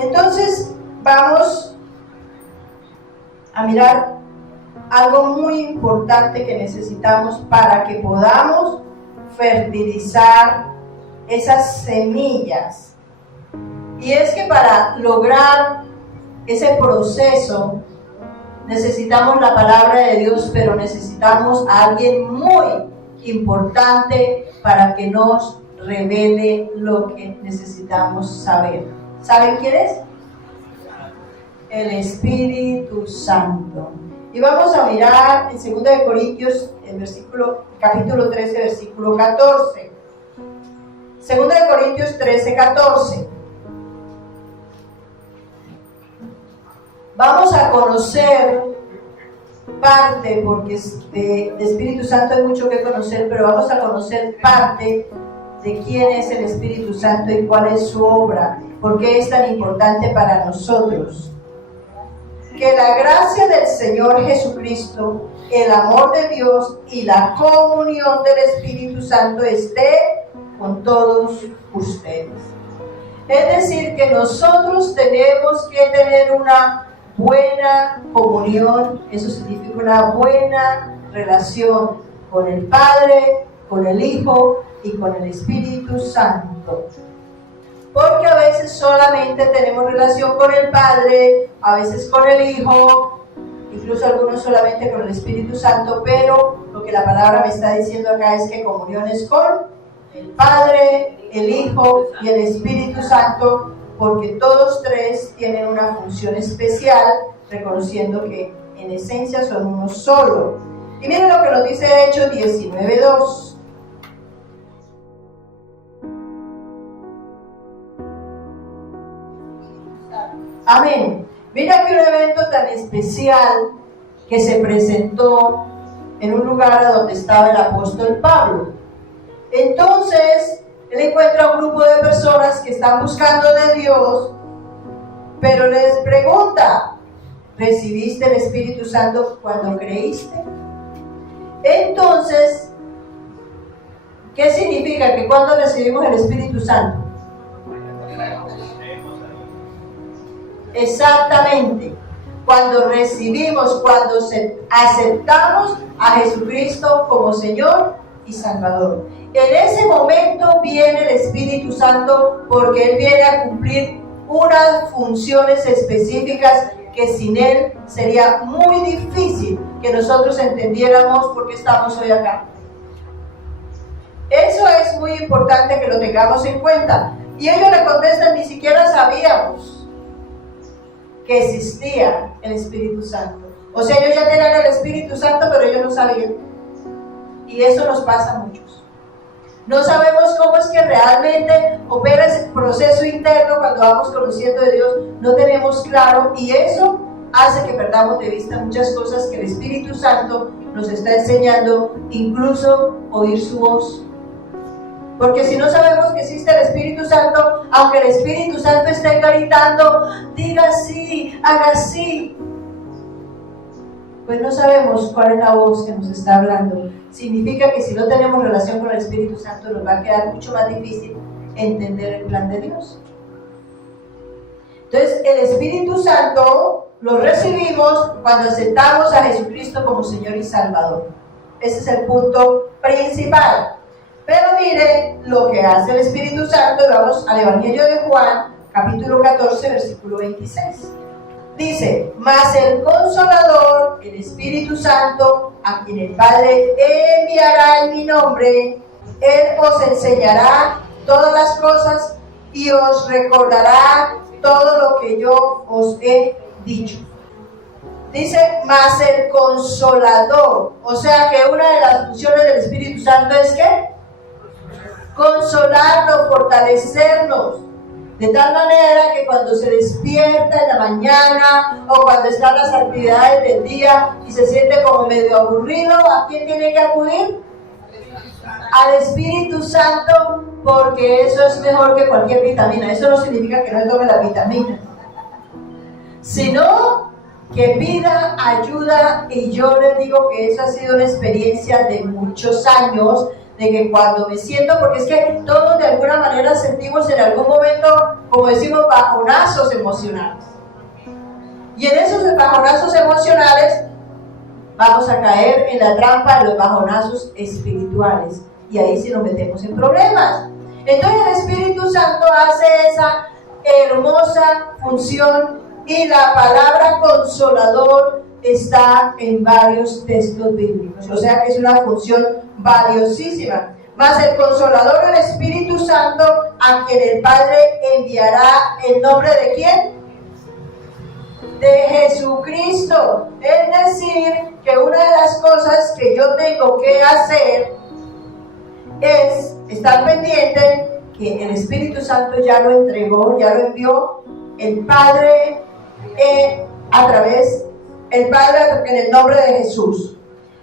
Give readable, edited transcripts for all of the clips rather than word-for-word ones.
Entonces vamos a mirar algo muy importante que necesitamos para que podamos fertilizar esas semillas. Y es que para lograr ese proceso necesitamos la palabra de Dios, pero necesitamos a alguien muy importante para que nos revele lo que necesitamos saber. ¿Saben quién es? El Espíritu Santo. Y vamos a mirar en 2 de Corintios, capítulo 13, versículo 14. 2 de Corintios 13, 14. Vamos a conocer parte, porque de Espíritu Santo hay mucho que conocer, pero vamos a conocer parte de quién es el Espíritu Santo y cuál es su obra, por qué es tan importante para nosotros. Que la gracia del Señor Jesucristo, el amor de Dios y la comunión del Espíritu Santo esté con todos ustedes. Es decir, que nosotros tenemos que tener una buena comunión, eso significa una buena relación con el Padre, con el Hijo y con el Espíritu Santo. Porque a veces solamente tenemos relación con el Padre, a veces con el Hijo, incluso algunos solamente con el Espíritu Santo, pero lo que la palabra me está diciendo acá es que comunión es con el Padre, el Hijo y el Espíritu Santo, porque todos tres tienen una función especial, reconociendo que en esencia son uno solo. Y miren lo que nos dice Hechos 19:2. Amén. Mira que un evento tan especial que se presentó en un lugar a donde estaba el apóstol Pablo. Entonces, él encuentra un grupo de personas que están buscando de Dios, pero les pregunta: ¿recibiste el Espíritu Santo cuando creíste? Entonces, ¿qué significa que cuando recibimos el Espíritu Santo? Exactamente, cuando recibimos, cuando aceptamos a Jesucristo como Señor y Salvador. En ese momento viene el Espíritu Santo, porque Él viene a cumplir unas funciones específicas que sin Él sería muy difícil que nosotros entendiéramos por qué estamos hoy acá. Eso es muy importante que lo tengamos en cuenta. Y ellos le contestan: ni siquiera sabíamos que existía el Espíritu Santo. O sea, ellos ya tenían el Espíritu Santo, pero ellos no sabían. Y eso nos pasa a muchos. No sabemos cómo es que realmente opera ese proceso interno cuando vamos conociendo de Dios. No tenemos claro, y eso hace que perdamos de vista muchas cosas que el Espíritu Santo nos está enseñando, incluso oír su voz. Porque si no sabemos que existe el Espíritu Santo, aunque el Espíritu Santo esté gritando: diga así, haga así, pues no sabemos cuál es la voz que nos está hablando. Significa que si no tenemos relación con el Espíritu Santo, nos va a quedar mucho más difícil entender el plan de Dios. Entonces, el Espíritu Santo lo recibimos cuando aceptamos a Jesucristo como Señor y Salvador. Ese es el punto principal. Pero mire lo que hace el Espíritu Santo, y vamos al Evangelio de Juan, capítulo 14, versículo 26. Dice: mas el Consolador, el Espíritu Santo, a quien el Padre enviará en mi nombre, Él os enseñará todas las cosas y os recordará todo lo que yo os he dicho. Dice: mas el Consolador. O sea que una de las funciones del Espíritu Santo es ¿qué? Consolarnos, fortalecernos, de tal manera que cuando se despierta en la mañana o cuando están las actividades del día y se siente como medio aburrido, ¿a quién tiene que acudir? Al Espíritu Santo, porque eso es mejor que cualquier vitamina. Eso no significa que no tome la vitamina, sino que pida ayuda. Y yo les digo que eso ha sido una experiencia de muchos años, de que cuando me siento, porque es que todos de alguna manera sentimos en algún momento, como decimos, bajonazos emocionales. Y en esos bajonazos emocionales vamos a caer en la trampa de los bajonazos espirituales. Y ahí sí nos metemos en problemas. Entonces el Espíritu Santo hace esa hermosa función y la palabra consolador está en varios textos bíblicos. O sea que es una función valiosísima. Mas el consolador, el Espíritu Santo, a quien el Padre enviará en nombre de ¿quién? De Jesucristo. Es decir, que una de las cosas que yo tengo que hacer es estar pendiente que el Espíritu Santo ya lo entregó, ya lo envió el Padre el Padre en el nombre de Jesús.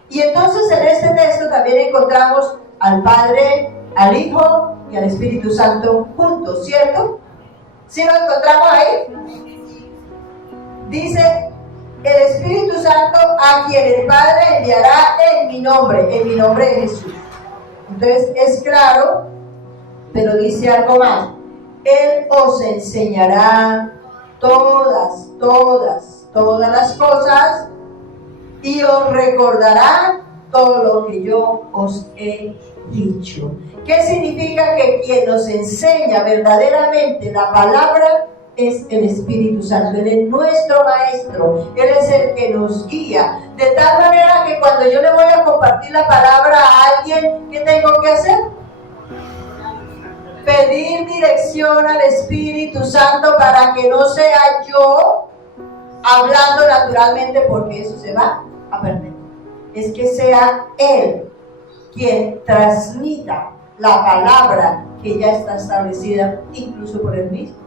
Y entonces en este texto también encontramos al Padre, al Hijo y al Espíritu Santo juntos, ¿cierto? ¿Sí lo encontramos ahí? Dice, el Espíritu Santo a quien el Padre enviará en mi nombre de Jesús. Entonces es claro, pero dice algo más. Él os enseñará todas las cosas y os recordará todo lo que yo os he dicho. ¿Qué significa? Que quien nos enseña verdaderamente la palabra es el Espíritu Santo. Él es nuestro maestro, Él es el que nos guía, de tal manera que cuando yo le voy a compartir la palabra a alguien, ¿qué tengo que hacer? Pedir dirección al Espíritu Santo para que no sea yo hablando naturalmente, porque eso se va a perder. Es que sea Él quien transmita la palabra que ya está establecida incluso por Él mismo.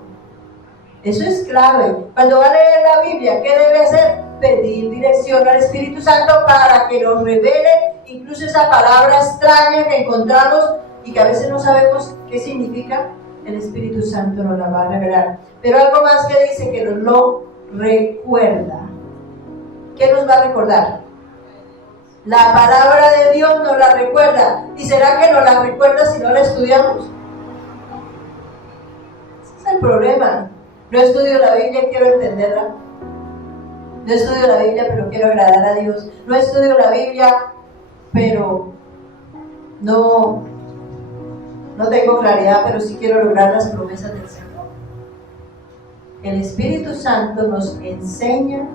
Eso es clave. Cuando va a leer la Biblia, ¿qué debe hacer? Pedir dirección al Espíritu Santo para que nos revele incluso esa palabra extraña que encontramos y que a veces no sabemos qué significa. El Espíritu Santo nos la va a revelar. Pero algo más que dice, que nos lo recuerda. ¿Qué nos va a recordar? La palabra de Dios nos la recuerda. ¿Y será que nos la recuerda si no la estudiamos? Ese es el problema. No estudio la Biblia, quiero entenderla. No estudio la Biblia, pero quiero agradar a Dios. No estudio la Biblia, pero no tengo claridad, pero sí quiero lograr las promesas del Señor. El Espíritu Santo nos enseña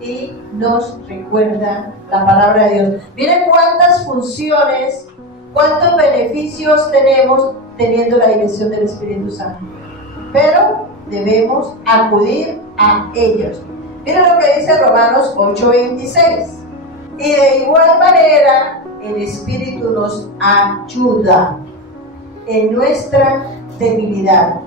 y nos recuerda la palabra de Dios. Miren cuántas funciones, cuántos beneficios tenemos teniendo la dirección del Espíritu Santo. Pero debemos acudir a ellos. Miren lo que dice Romanos 8:26. Y de igual manera el Espíritu nos ayuda en nuestra debilidad.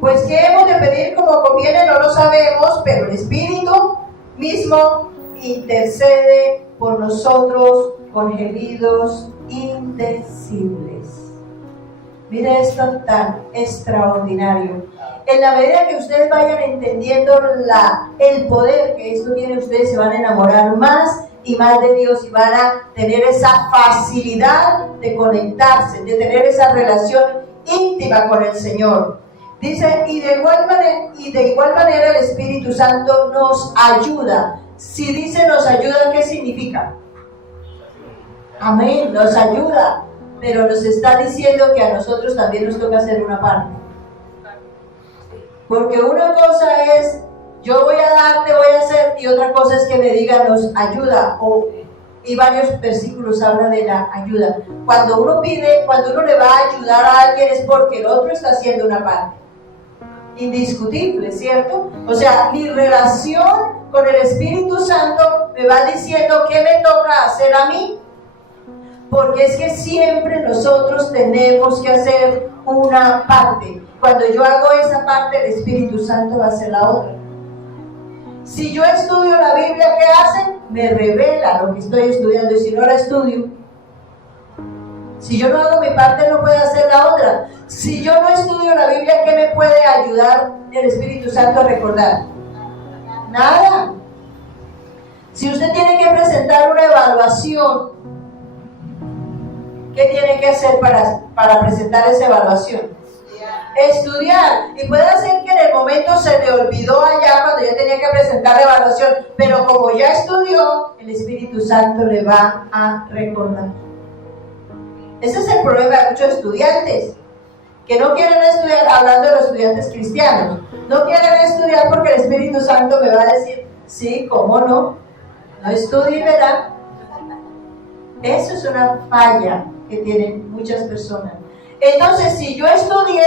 Pues qué hemos de pedir como conviene no lo sabemos, pero el Espíritu mismo intercede por nosotros con gemidos indecibles. Mire esto tan extraordinario. En la medida que ustedes vayan entendiendo el poder que esto tiene, ustedes se van a enamorar más y más de Dios y van a tener esa facilidad de conectarse, de tener esa relación íntima con el Señor. Dice, y de igual manera el Espíritu Santo nos ayuda. Si dice nos ayuda, ¿qué significa? Amén, nos ayuda. Pero nos está diciendo que a nosotros también nos toca hacer una parte. Porque una cosa es, yo voy a dar, te voy a hacer, y otra cosa es que me diga nos ayuda. Y varios versículos hablan de la ayuda. Cuando uno pide, cuando uno le va a ayudar a alguien es porque el otro está haciendo una parte. Indiscutible, ¿cierto? O sea, mi relación con el Espíritu Santo me va diciendo qué me toca hacer a mí. Porque es que siempre nosotros tenemos que hacer una parte. Cuando yo hago esa parte, el Espíritu Santo va a hacer la otra. Si yo estudio la Biblia, ¿qué hace? Me revela lo que estoy estudiando. Y si no la estudio, si yo no hago mi parte, no puede hacer la otra. Si yo no estudio la Biblia, ¿qué me puede ayudar el Espíritu Santo a recordar? Nada. Si usted tiene que presentar una evaluación, ¿qué tiene que hacer para presentar esa evaluación? Estudiar. Y puede ser que en el momento se le olvidó allá cuando ya tenía que presentar la evaluación, pero como ya estudió, el Espíritu Santo le va a recordar. Ese es el problema de muchos estudiantes, que no quieren estudiar, hablando de los estudiantes cristianos, no quieren estudiar porque el Espíritu Santo me va a decir, sí, ¿cómo no? No estudie, ¿verdad? Eso es una falla que tienen muchas personas. Entonces, si yo estudié,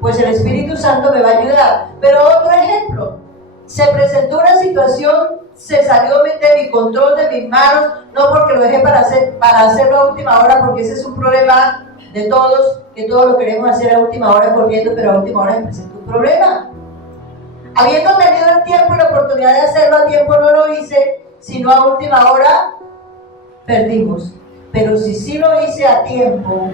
pues el Espíritu Santo me va a ayudar. Pero otro ejemplo, se presentó una situación, se salió de mi control, de mis manos, no porque lo dejé para hacerlo a última hora, porque ese es un problema de todos, que todos lo queremos hacer a última hora corriendo, pero a última hora se presentó un problema. Habiendo tenido el tiempo y la oportunidad de hacerlo a tiempo, no lo hice, sino a última hora, perdimos. Pero si sí lo hice a tiempo,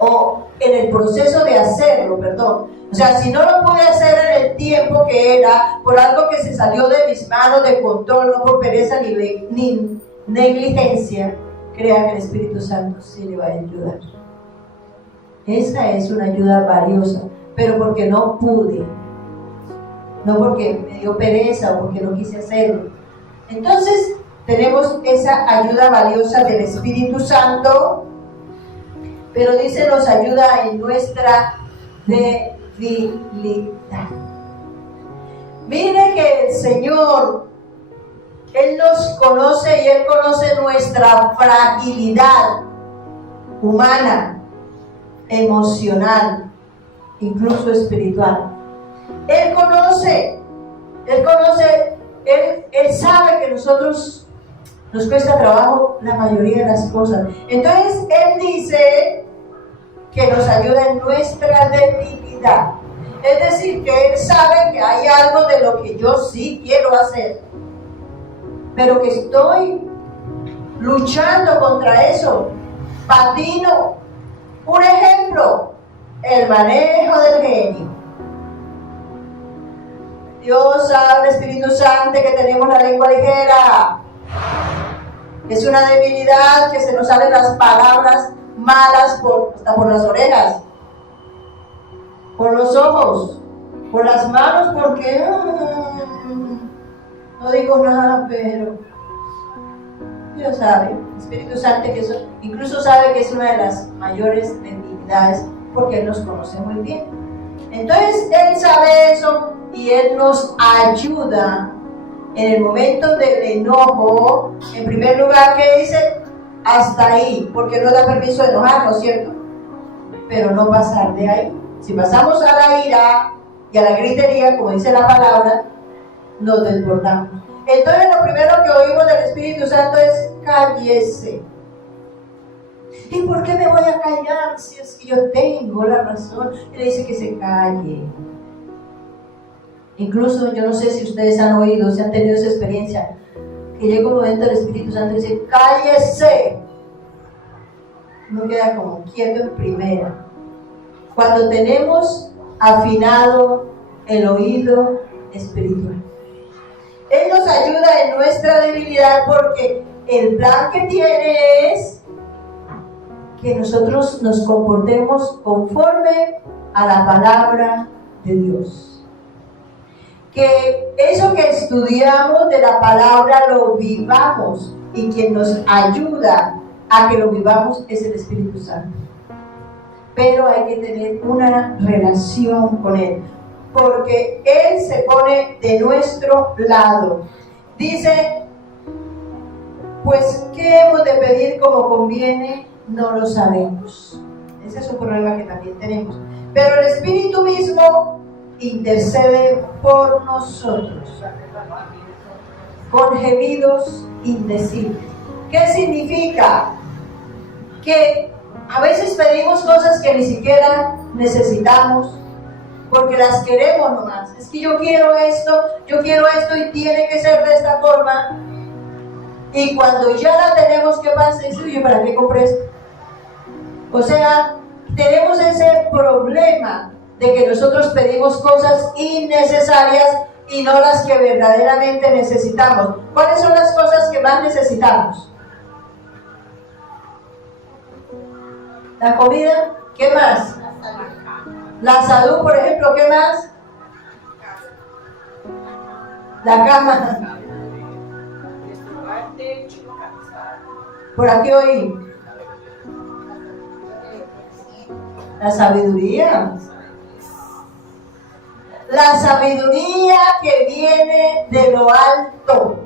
o en el proceso de hacerlo, perdón, o sea, si no lo pude hacer en el tiempo que era, por algo que se salió de mis manos, de control, no por pereza ni negligencia, crea que el Espíritu Santo sí le va a ayudar. Esa es una ayuda valiosa, pero porque no pude, no porque me dio pereza o porque no quise hacerlo. Entonces, tenemos esa ayuda valiosa del Espíritu Santo, pero dice, nos ayuda en nuestra debilidad. Mire que el Señor, Él nos conoce y Él conoce nuestra fragilidad humana, emocional, incluso espiritual. Él sabe que nosotros nos cuesta trabajo la mayoría de las cosas. Entonces, Él dice que nos ayuda en nuestra debilidad. Es decir, que Él sabe que hay algo de lo que yo sí quiero hacer, pero que estoy luchando contra eso, patino. Un ejemplo, el manejo del genio. Dios sabe, Espíritu Santo, que tenemos la lengua ligera. Es una debilidad que se nos salen las palabras malas hasta por las orejas, por los ojos, por las manos, porque no digo nada, pero Dios sabe, Espíritu Santo, que eso, incluso sabe que es una de las mayores debilidades, porque Él nos conoce muy bien. Entonces Él sabe eso y Él nos ayuda en el momento del enojo. En primer lugar, ¿qué dice? Hasta ahí, porque no da permiso de enojarnos, ¿cierto? Pero no pasar de ahí. Si pasamos a la ira y a la gritería, como dice la palabra, nos desbordamos. Entonces lo primero que oímos del Espíritu Santo es: cállese. ¿Y por qué me voy a callar si es que yo tengo la razón? Él dice que se calle. Incluso yo no sé si ustedes han oído, si han tenido esa experiencia, que llega un momento el Espíritu Santo y dice: cállese. No queda como quieto en primera. Cuando tenemos afinado el oído espiritual, Él nos ayuda en nuestra debilidad, porque el plan que tiene es que nosotros nos comportemos conforme a la palabra de Dios. Que eso que estudiamos de la palabra lo vivamos, y quien nos ayuda a que lo vivamos es el Espíritu Santo. Pero hay que tener una relación con Él, porque Él se pone de nuestro lado. Dice, pues, ¿qué hemos de pedir como conviene? No lo sabemos. Ese es un problema que también tenemos. Pero el Espíritu mismo intercede por nosotros con gemidos indecibles. ¿Qué significa? Que a veces pedimos cosas que ni siquiera necesitamos, porque las queremos nomás. Es que yo quiero esto y tiene que ser de esta forma. Y cuando ya la tenemos, ¿qué pasa? Dice: oye, ¿para qué compré esto? O sea, tenemos ese problema de que nosotros pedimos cosas innecesarias y no las que verdaderamente necesitamos. ¿Cuáles son las cosas que más necesitamos? La comida, ¿qué más? La salud, por ejemplo, ¿qué más? La cama. Por aquí oí. La sabiduría. La sabiduría que viene de lo alto.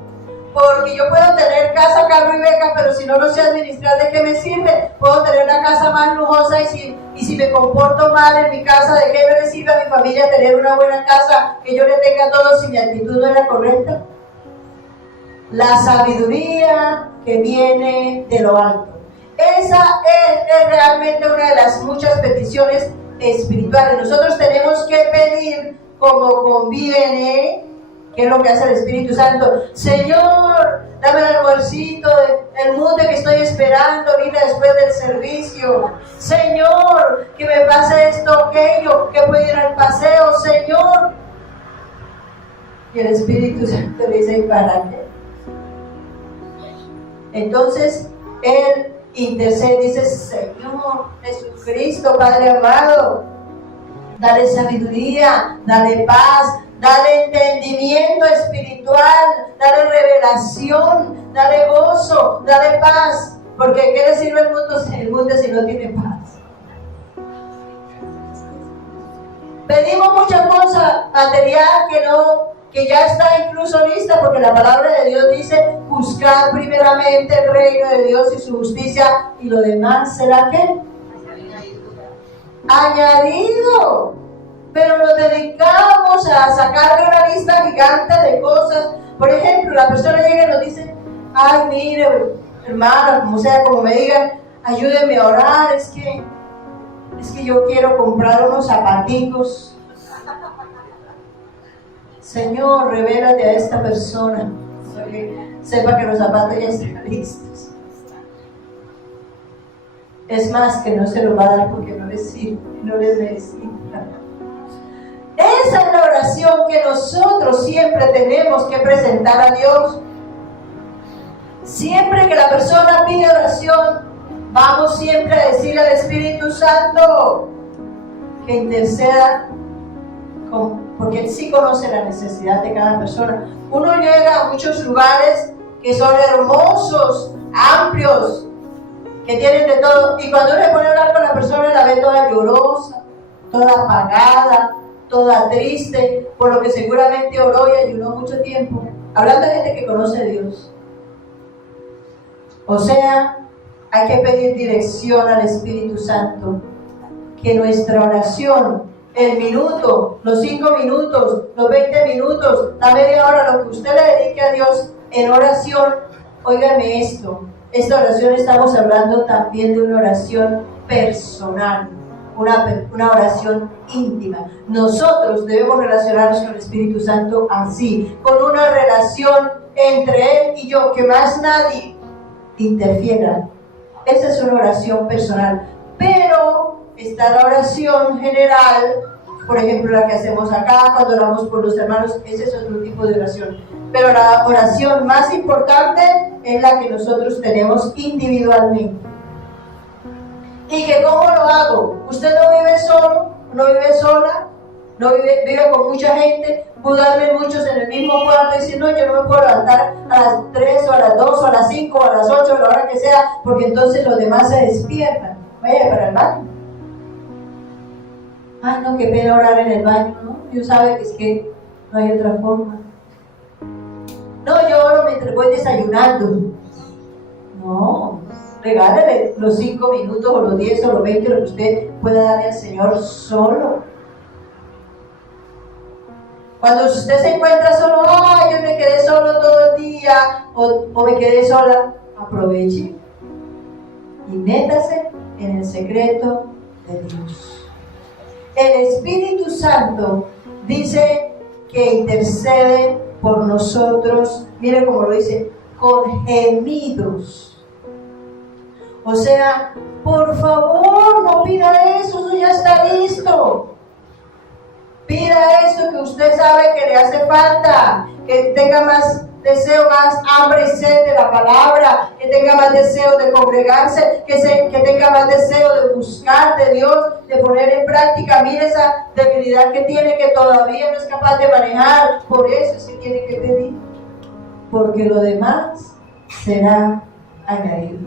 Porque yo puedo tener casa, carro y beca, pero si no sé administrar, ¿de qué me sirve? Puedo tener la casa más lujosa y si me comporto mal en mi casa, ¿de qué me sirve a mi familia tener una buena casa que yo le tenga todo si mi actitud no es la correcta? La sabiduría que viene de lo alto. Esa es realmente una de las muchas peticiones espirituales. Nosotros tenemos que pedir como conviene. ¿Qué es lo que hace el Espíritu Santo? Señor, dame el almuercito, el mute que estoy esperando ahorita después del servicio. Señor, que me pase esto, aquello, que pueda ir al paseo, Señor. Y el Espíritu Santo le dice, ¿para qué? Entonces, Él intercede, dice, Señor Jesucristo, Padre amado, dale sabiduría, dale paz, dale entendimiento espiritual, dale revelación, dale gozo, dale paz. Porque ¿qué le sirve el mundo si no tiene paz? Pedimos muchas cosas, material que ya está incluso lista, porque la palabra de Dios dice, buscad primeramente el reino de Dios y su justicia, y lo demás será ¿qué? Añadido. Pero nos dedicamos a sacarle una lista gigante de cosas. Por ejemplo, la persona llega y nos dice, ay, mire, hermana, como sea, como me digan, ayúdenme a orar, es que yo quiero comprar unos zapaticos. Señor, revélate a esta persona, para que sepa que los zapatos ya están listos. Es más, que no se los va a dar porque no les sirve, no les necesita. Esa es la oración que nosotros siempre tenemos que presentar a Dios. Siempre que la persona pide oración, vamos siempre a decirle al Espíritu Santo que interceda, porque Él sí conoce la necesidad de cada persona. Uno llega a muchos lugares que son hermosos, amplios, que tienen de todo, y cuando uno se pone a hablar con la persona, la ve toda llorosa, toda apagada, toda triste, por lo que seguramente oró y ayunó mucho tiempo, hablando de gente que conoce a Dios. O sea, hay que pedir dirección al Espíritu Santo, que nuestra oración, el minuto, los 5 minutos, los 20 minutos, la media hora, lo que usted le dedique a Dios en oración, óigame esto, esta oración estamos hablando también de una oración personal, una oración íntima. Nosotros debemos relacionarnos con el Espíritu Santo así, con una relación entre Él y yo, que más nadie interfiera. Esa es una oración personal. Pero está la oración general, por ejemplo la que hacemos acá cuando oramos por los hermanos, ese es otro tipo de oración. Pero la oración más importante es la que nosotros tenemos individualmente. ¿Y que cómo lo hago? Usted no vive solo, no vive sola, no vive con mucha gente, mudarme muchos en el mismo cuarto y decir, no, yo no me puedo levantar a las 3 o a las 2 o a las 5 o a las 8 a la hora que sea, porque entonces los demás se despiertan. Vaya para el baño. Ay, no, qué pena orar en el baño, ¿no? Dios sabe que es que no hay otra forma. No, yo oro mientras voy desayunando. No, regálele los 5 minutos o los 10 o los 20, lo que usted pueda darle al Señor solo. Cuando usted se encuentra solo, yo me quedé solo todo el día o me quedé sola, aproveche y métase en el secreto de Dios. El Espíritu Santo dice que intercede por nosotros, mire cómo lo dice, con gemidos. O sea, por favor, no pida eso ya está listo. Pida eso que usted sabe que le hace falta, que tenga más deseo, más hambre y sed de la palabra, que tenga más deseo de congregarse, que tenga más deseo de buscar de Dios, de poner en práctica. Mire esa debilidad que tiene, que todavía no es capaz de manejar. Por eso es que tiene que pedir, porque lo demás será añadido.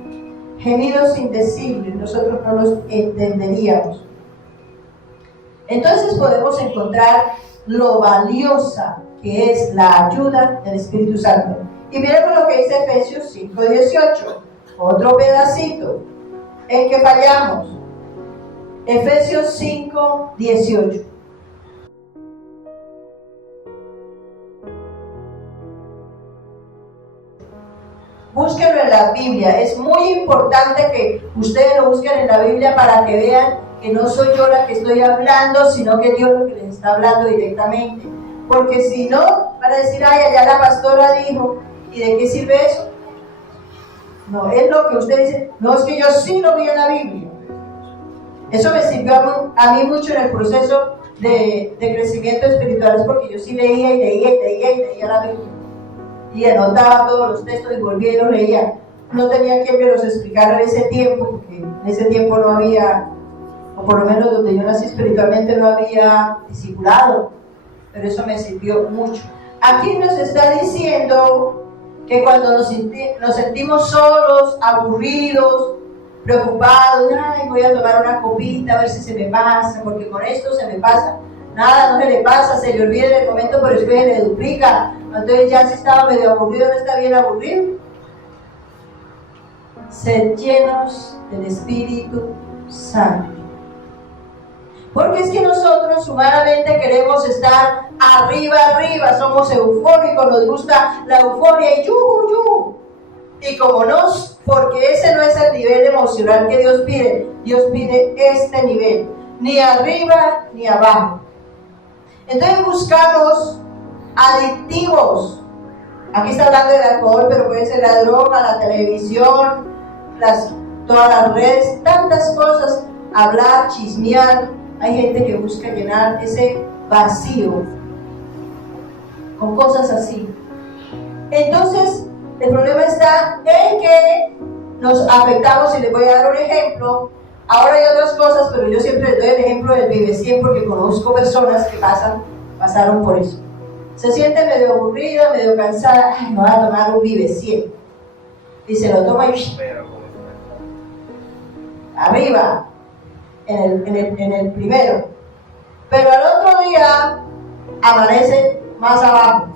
Gemidos indecibles, nosotros no los entenderíamos. Entonces podemos encontrar lo valiosa que es la ayuda del Espíritu Santo. Y miremos lo que dice Efesios 5:18, otro pedacito en que fallamos. Efesios 5:18. Búsquenlo en la Biblia. Es muy importante que ustedes lo busquen en la Biblia para que vean que no soy yo la que estoy hablando, sino que Dios lo que les está hablando directamente. Porque si no, van a decir, ay, allá la pastora dijo, ¿y de qué sirve eso? No, es lo que usted dice, no, es que yo sí lo vi en la Biblia. Eso me sirvió a mí mucho en el proceso de crecimiento espiritual, porque yo sí leía y leía la Biblia. Y anotaba todos los textos y volvía y los leía. No tenía quien me los explicara en ese tiempo, porque en ese tiempo no había, o por lo menos donde yo nací espiritualmente, no había discipulado. Pero eso me sirvió mucho. Aquí nos está diciendo que cuando nos sentimos solos, aburridos, preocupados, ay, voy a tomar una copita a ver si se me pasa, porque con esto se me pasa. Nada, no se le pasa, se le olvida en el momento, pero después se le duplica. Entonces ya si estaba medio aburrido, no está bien aburrido. Ser llenos del Espíritu Santo. Porque es que nosotros humanamente queremos estar arriba, somos eufóricos, nos gusta la euforia y yuhu. Y como no, porque ese no es el nivel emocional que Dios pide este nivel, ni arriba ni abajo. Entonces buscamos adictivos. Aquí está hablando del alcohol, pero puede ser la droga, la televisión, todas las redes, tantas cosas, hablar, chismear. Hay gente que busca llenar ese vacío con cosas así. Entonces, el problema está en que nos afectamos, y les voy a dar un ejemplo. Ahora hay otras cosas, pero yo siempre les doy el ejemplo del Vive 100 porque conozco personas que pasaron por eso. Se siente medio aburrida, medio cansada, ay, me voy a tomar un Vive 100. Y se lo toma y arriba, en el primero. Pero al otro día amanece más abajo.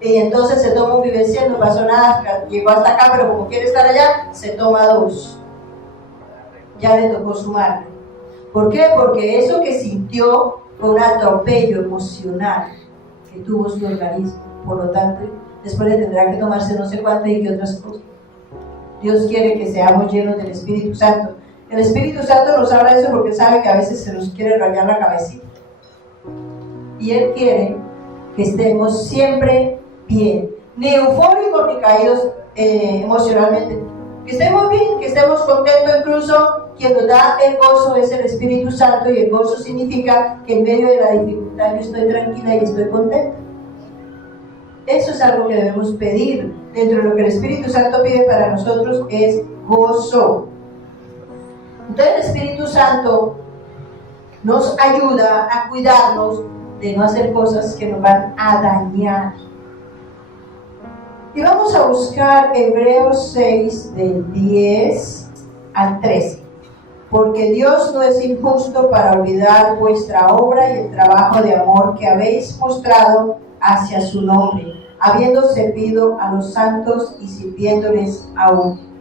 Y entonces se toma un Vive 100, no pasó nada, llegó hasta acá, pero como quiere estar allá, se toma 2. Ya le tocó sumarle. ¿Por qué? Porque eso que sintió fue un atropello emocional que tuvo su organismo. Por lo tanto, después le tendrá que tomarse no sé cuánto y qué otras cosas. Dios quiere que seamos llenos del Espíritu Santo. El Espíritu Santo nos habla de eso porque sabe que a veces se nos quiere rayar la cabecita. Y Él quiere que estemos siempre bien, ni eufóricos ni caídos emocionalmente. Que estemos bien, que estemos contentos. Incluso quien nos da el gozo es el Espíritu Santo, y el gozo significa que en medio de la dificultad yo estoy tranquila y estoy contenta. Eso es algo que debemos pedir. Dentro de lo que el Espíritu Santo pide para nosotros es gozo. Entonces el Espíritu Santo nos ayuda a cuidarnos de no hacer cosas que nos van a dañar. Y vamos a buscar Hebreos 6, del 10 al 13. Porque Dios no es injusto para olvidar vuestra obra y el trabajo de amor que habéis mostrado hacia su nombre, habiendo servido a los santos y sirviéndoles aún.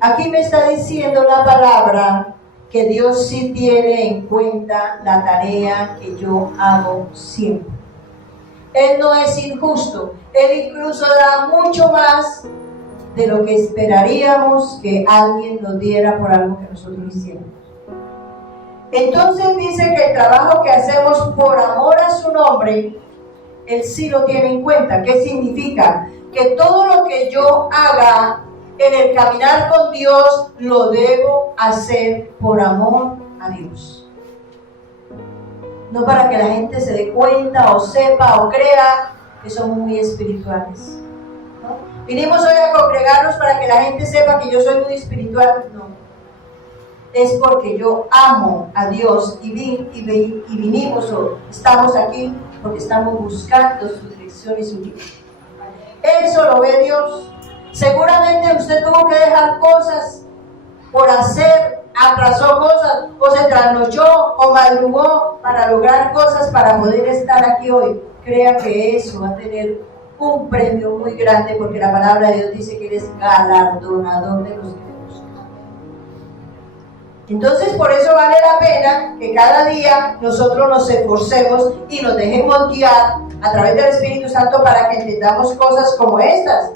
Aquí me está diciendo la palabra que Dios sí tiene en cuenta la tarea que yo hago siempre. Él no es injusto. Él incluso da mucho más de lo que esperaríamos que alguien nos diera por algo que nosotros hiciéramos. Entonces dice que el trabajo que hacemos por amor a su nombre, Él sí lo tiene en cuenta. ¿Qué significa? Que todo lo que yo haga en el caminar con Dios lo debo hacer por amor a Dios. No para que la gente se dé cuenta o sepa o crea que somos muy espirituales, ¿no? Vinimos hoy a congregarnos para que la gente sepa que yo soy muy espiritual. No, es porque yo amo a Dios y vinimos o estamos aquí porque estamos buscando su dirección y su guía. Eso lo ve Dios. Seguramente usted tuvo que dejar cosas por hacer, atrasó cosas, o se trasnochó o madrugó para lograr cosas para poder estar aquí hoy. Crea que eso va a tener un premio muy grande, porque la palabra de Dios dice que eres galardonador de los que te buscan. Entonces, por eso vale la pena que cada día nosotros nos esforcemos y nos dejemos guiar a través del Espíritu Santo para que entendamos cosas como estas.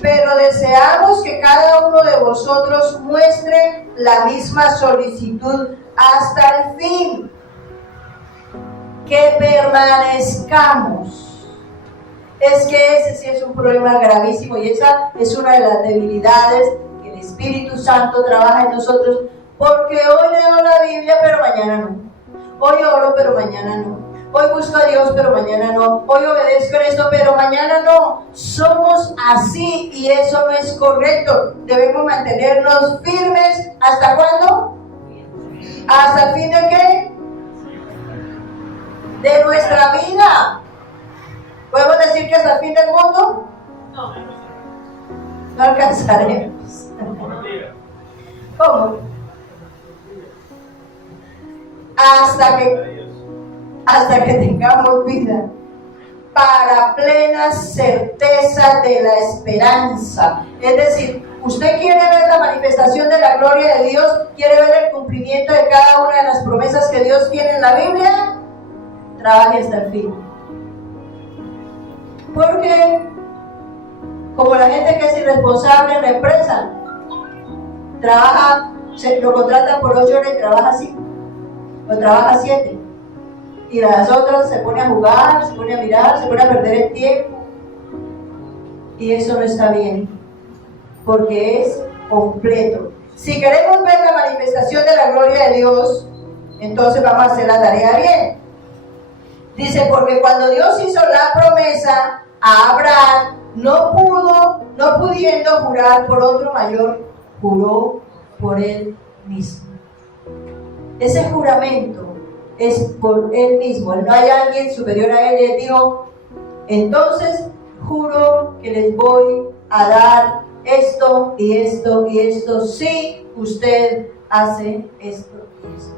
Pero deseamos que cada uno de vosotros muestre la misma solicitud hasta el fin, que permanezcamos. Es que ese sí es un problema gravísimo y esa es una de las debilidades que el Espíritu Santo trabaja en nosotros, porque hoy leo la Biblia pero mañana no, hoy oro pero mañana no, hoy busco a Dios pero mañana no, hoy obedezco en esto pero mañana no. Somos así y eso no es correcto. Debemos mantenernos firmes. ¿Hasta cuándo? ¿Hasta el fin de qué? De nuestra vida. ¿Podemos decir que hasta el fin del mundo? No. No alcanzaremos. ¿Cómo? Hasta que tengamos vida, para plena certeza de la esperanza. Es decir, usted quiere ver la manifestación de la gloria de Dios, quiere ver el cumplimiento de cada una de las promesas que Dios tiene en la Biblia, trabaje hasta el fin. Porque como la gente que es irresponsable en la empresa, trabaja, lo contratan por 8 horas y trabaja 5, o trabaja 7. Y las otras se pone a jugar, se pone a mirar, se pone a perder el tiempo. Y eso no está bien, porque es completo. Si queremos ver la manifestación de la gloria de Dios, entonces vamos a hacer la tarea bien. Dice, porque cuando Dios hizo la promesa a Abraham, no pudiendo jurar por otro mayor, juró por él mismo. Ese juramento es por él mismo. No hay alguien superior a él. Él dijo, entonces juro que les voy a dar esto y esto y esto si usted hace esto y esto.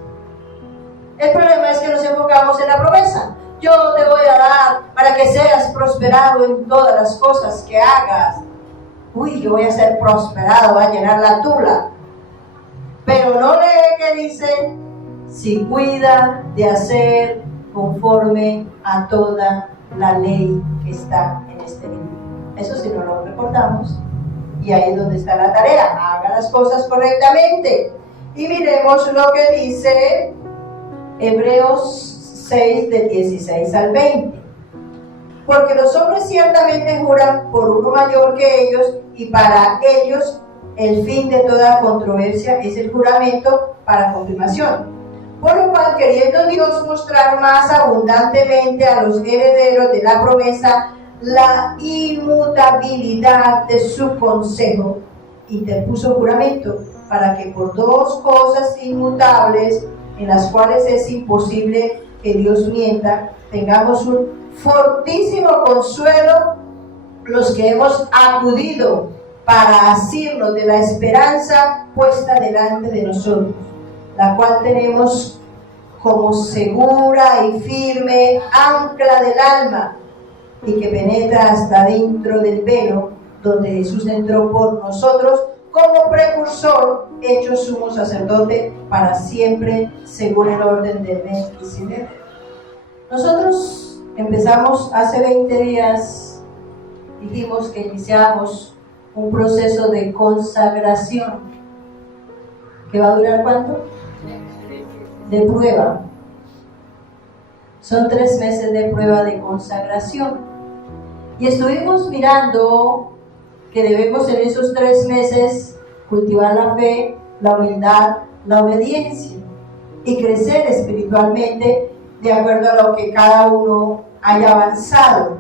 El problema es que nos enfocamos en la promesa. Yo te voy a dar para que seas prosperado en todas las cosas que hagas. Uy, yo voy a ser prosperado, voy a llenar la tula. Pero no lee que dice, si cuida de hacer conforme a toda la ley que está en este libro. Eso sí no lo recordamos. Y ahí es donde está la tarea. Haga las cosas correctamente. Y miremos lo que dice Hebreos 6, del 16 al 20. Porque los hombres ciertamente juran por uno mayor que ellos, y para ellos el fin de toda controversia es el juramento para confirmación. Por lo cual, queriendo Dios mostrar más abundantemente a los herederos de la promesa la inmutabilidad de su consejo, interpuso juramento, para que por 2 cosas inmutables, en las cuales es imposible que Dios mienta, tengamos un fortísimo consuelo los que hemos acudido para asirnos de la esperanza puesta delante de nosotros, la cual tenemos como segura y firme ancla del alma, y que penetra hasta dentro del velo, donde Jesús entró por nosotros como precursor, hecho sumo sacerdote para siempre, según el orden del Melquisedec. Nosotros empezamos hace 20 días, dijimos que iniciamos un proceso de consagración, que va a durar ¿cuánto? De prueba. Son 3 meses de prueba de consagración. Y estuvimos mirando que debemos en esos 3 meses cultivar la fe, la humildad, la obediencia y crecer espiritualmente de acuerdo a lo que cada uno haya avanzado.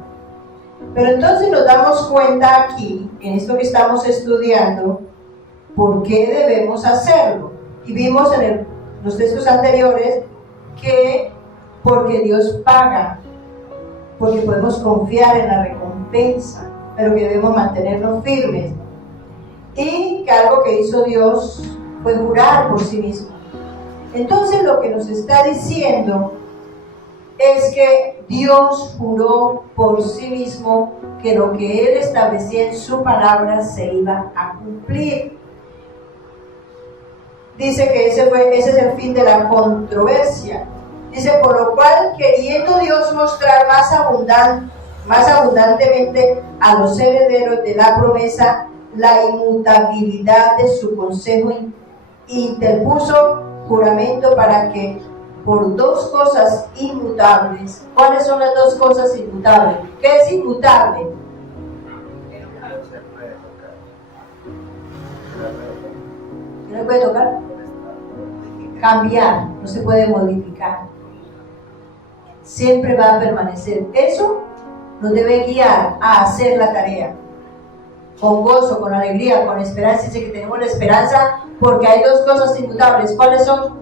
Pero entonces nos damos cuenta aquí, en esto que estamos estudiando, por qué debemos hacerlo. Y vimos en los textos anteriores que porque Dios paga, porque podemos confiar en la recompensa, pero que debemos mantenernos firmes. Y que algo que hizo Dios fue jurar por sí mismo. Entonces lo que nos está diciendo es que Dios juró por sí mismo que lo que Él establecía en su palabra se iba a cumplir. Dice que ese es el fin de la controversia. Dice, por lo cual, queriendo Dios mostrar más abundantemente a los herederos de la promesa la inmutabilidad de su consejo, interpuso juramento para que por dos cosas inmutables. ¿Cuáles son las dos cosas inmutables? ¿Qué es inmutable? ¿Qué no puede tocar? Cambiar, no se puede modificar. Siempre va a permanecer. Eso nos debe guiar a hacer la tarea con gozo, con alegría, con esperanza. Dice que tenemos la esperanza porque hay dos cosas inmutables. ¿Cuáles son?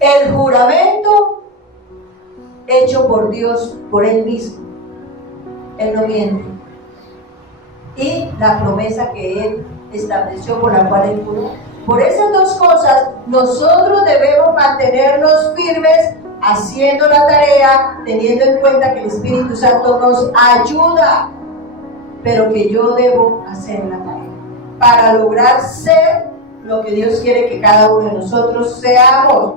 El juramento hecho por Dios, por Él mismo. Él no miente. Y la promesa que Él estableció, por la cual Él juró. Por esas dos cosas, nosotros debemos mantenernos firmes haciendo la tarea, teniendo en cuenta que el Espíritu Santo nos ayuda, pero que yo debo hacer la tarea para lograr ser lo que Dios quiere que cada uno de nosotros seamos,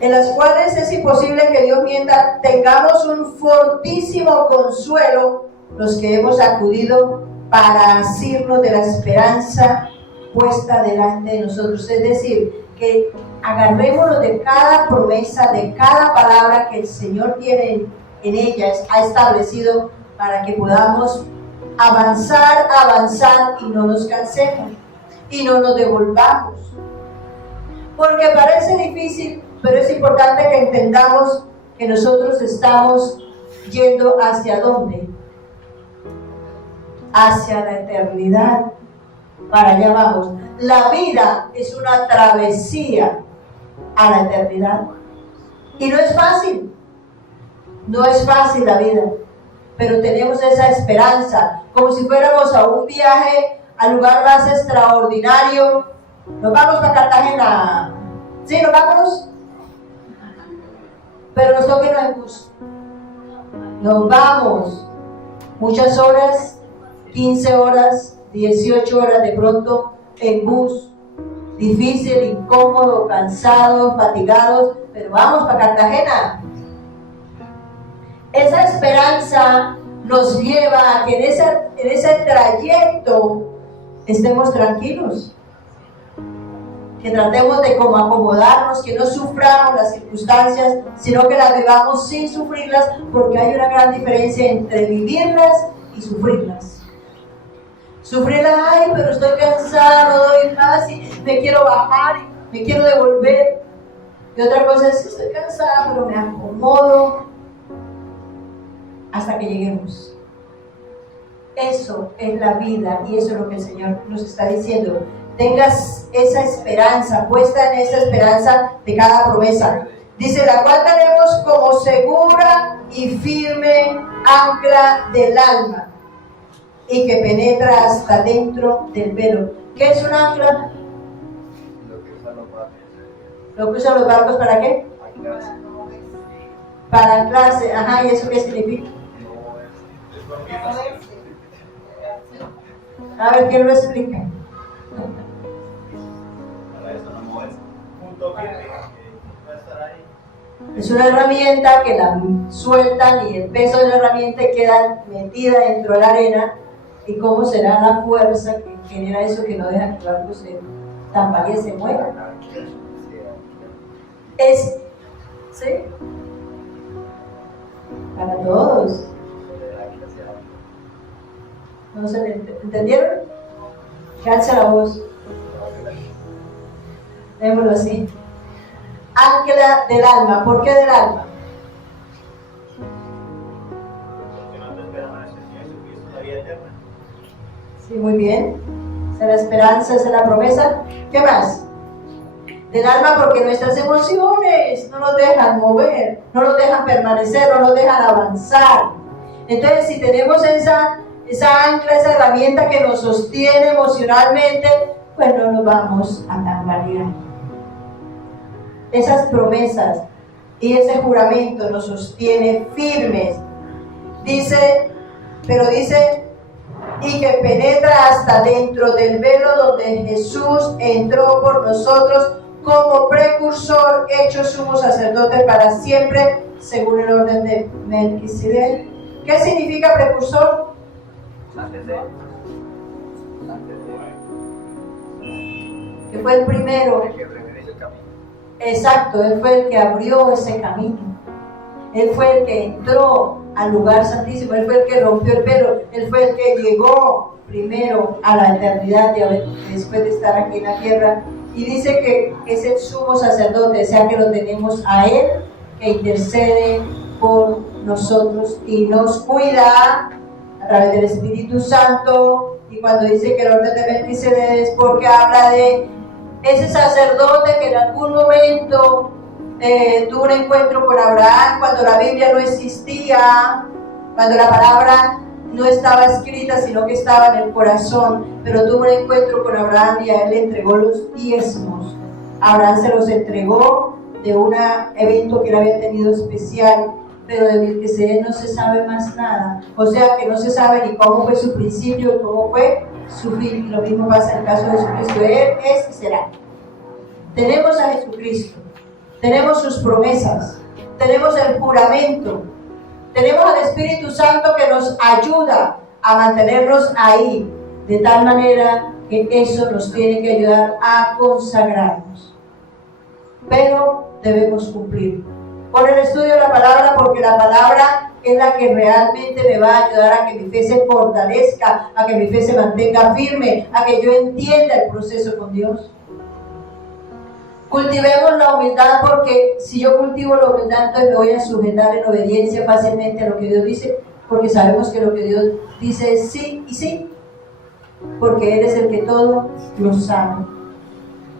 en las cuales es imposible que Dios mienta. Tengamos un fortísimo consuelo los que hemos acudido para asirnos de la esperanza puesta delante de nosotros. Es decir, que agarrémonos de cada promesa, de cada palabra que el Señor tiene en ellas, ha establecido, para que podamos avanzar y no nos cansemos y no nos devolvamos. Porque parece difícil, pero es importante que entendamos que nosotros estamos yendo ¿hacia dónde? Hacia la eternidad. Para allá vamos. La vida es una travesía a la eternidad. Y no es fácil. No es fácil la vida. Pero tenemos esa esperanza. Como si fuéramos a un viaje al lugar más extraordinario. Nos vamos para Cartagena. ¿Sí? ¿Nos vamos? Pero nos toca irnos en bus. Nos vamos. Muchas horas. 15 horas, 18 horas de pronto en bus, difícil, incómodo, cansados, fatigados, pero vamos para Cartagena. Esa esperanza nos lleva a que en ese trayecto estemos tranquilos, que tratemos de como acomodarnos, que no suframos las circunstancias, sino que las vivamos sin sufrirlas, porque hay una gran diferencia entre vivirlas y sufrirlas. Sufrirlas, ay, pero estoy cansado, no doy más y me quiero bajar y me quiero devolver. Y otra cosa es, estoy cansada, pero me acomodo hasta que lleguemos. Eso es la vida y eso es lo que el Señor nos está diciendo. Tengas esa esperanza, puesta en esa esperanza de cada promesa. Dice, la cual tenemos como segura y firme ancla del alma, y que penetra hasta dentro del velo. ¿Qué es un ancla? Lo que usan los barcos. ¿Lo que usan los barcos para qué? Para anclarse. Ajá, ¿y eso qué significa? A ver, ¿quién lo explica? Es una herramienta que la sueltan y el peso de la herramienta queda metida dentro de la arena. ¿Y cómo será la fuerza que genera eso que no deja que el barco se tambalee, se mueva? Es, ¿sí? Para todos. ¿No se le entendieron? Que alce la voz. Démoslo así. ancla del alma. ¿Por qué del alma? Porque nosotros esperamos en el Señor Jesucristo la vida eterna. Sí, muy bien. Esa es la esperanza, esa es la promesa. ¿Qué más? Del alma, porque nuestras emociones no nos dejan mover, no nos dejan permanecer, no nos dejan avanzar. Entonces, si tenemos esa ancla, esa herramienta que nos sostiene emocionalmente, pues no nos vamos a tambalear. Esas promesas y ese juramento nos sostiene firmes. Dice, y que penetra hasta dentro del velo donde Jesús entró por nosotros como precursor, hecho sumo sacerdote para siempre, según el orden de Melquisedec. ¿Qué significa precursor? Que fue el primero. Exacto, él fue el que abrió ese camino. Él fue el que entró al lugar santísimo, él fue el que rompió el velo, él fue el que llegó primero a la eternidad después de estar aquí en la tierra. Y dice que es el sumo sacerdote, o sea que lo tenemos a él, que intercede por nosotros y nos cuida a través del Espíritu Santo. Y cuando dice que el orden de Melquisedec es porque habla de ese sacerdote que en algún momento tuvo un encuentro con Abraham cuando la Biblia no existía, cuando la palabra no estaba escrita, sino que estaba en el corazón, pero tuvo un encuentro con Abraham y a él le entregó los diezmos. Abraham se los entregó de un evento que él había tenido especial, pero de Melquisedec no se sabe más nada. O sea que no se sabe ni cómo fue su principio, ni cómo fue su fin. Y lo mismo pasa en el caso de Jesucristo. Él es y será. Tenemos a Jesucristo, tenemos sus promesas, tenemos el juramento, tenemos al Espíritu Santo que nos ayuda a mantenernos ahí, de tal manera que eso nos tiene que ayudar a consagrarnos. Pero debemos cumplir con el estudio de la palabra, porque la palabra es la que realmente me va a ayudar a que mi fe se fortalezca, a que mi fe se mantenga firme, a que yo entienda el proceso con Dios. Cultivemos la humildad, porque si yo cultivo la humildad, entonces me voy a sujetar en obediencia fácilmente a lo que Dios dice, porque sabemos que lo que Dios dice es sí y sí, porque Él es el que todo lo sabe.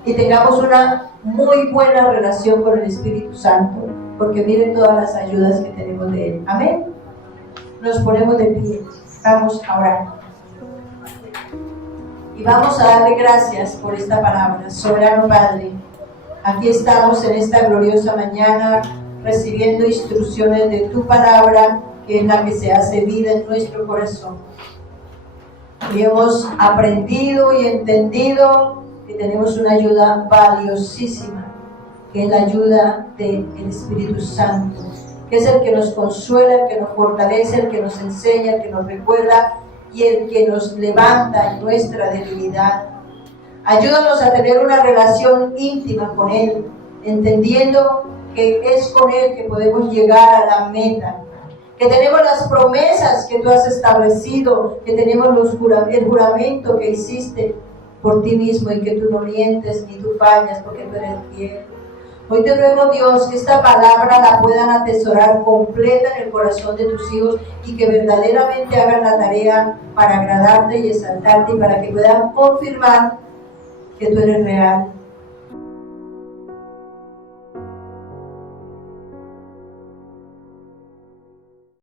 Y tengamos una muy buena relación con el Espíritu Santo, porque miren todas las ayudas que tenemos de Él. Amén. Nos ponemos de pie, vamos a orar. Y vamos a darle gracias por esta palabra. Soberano Padre, aquí estamos en esta gloriosa mañana recibiendo instrucciones de tu palabra, que es la que se hace vida en nuestro corazón. Y hemos aprendido y entendido que tenemos una ayuda valiosísima, que es la ayuda del Espíritu Santo, que es el que nos consuela, el que nos fortalece, el que nos enseña, el que nos recuerda y el que nos levanta en nuestra debilidad. Ayúdanos a tener una relación íntima con Él, entendiendo que es con Él que podemos llegar a la meta, que tenemos las promesas que tú has establecido, que tenemos el juramento que hiciste por ti mismo y que tú no mientes ni tú fallas, porque tú eres fiel. Hoy te ruego, Dios, que esta palabra la puedan atesorar completa en el corazón de tus hijos y que verdaderamente hagan la tarea para agradarte y exaltarte, y para que puedan confirmar que tú eres real,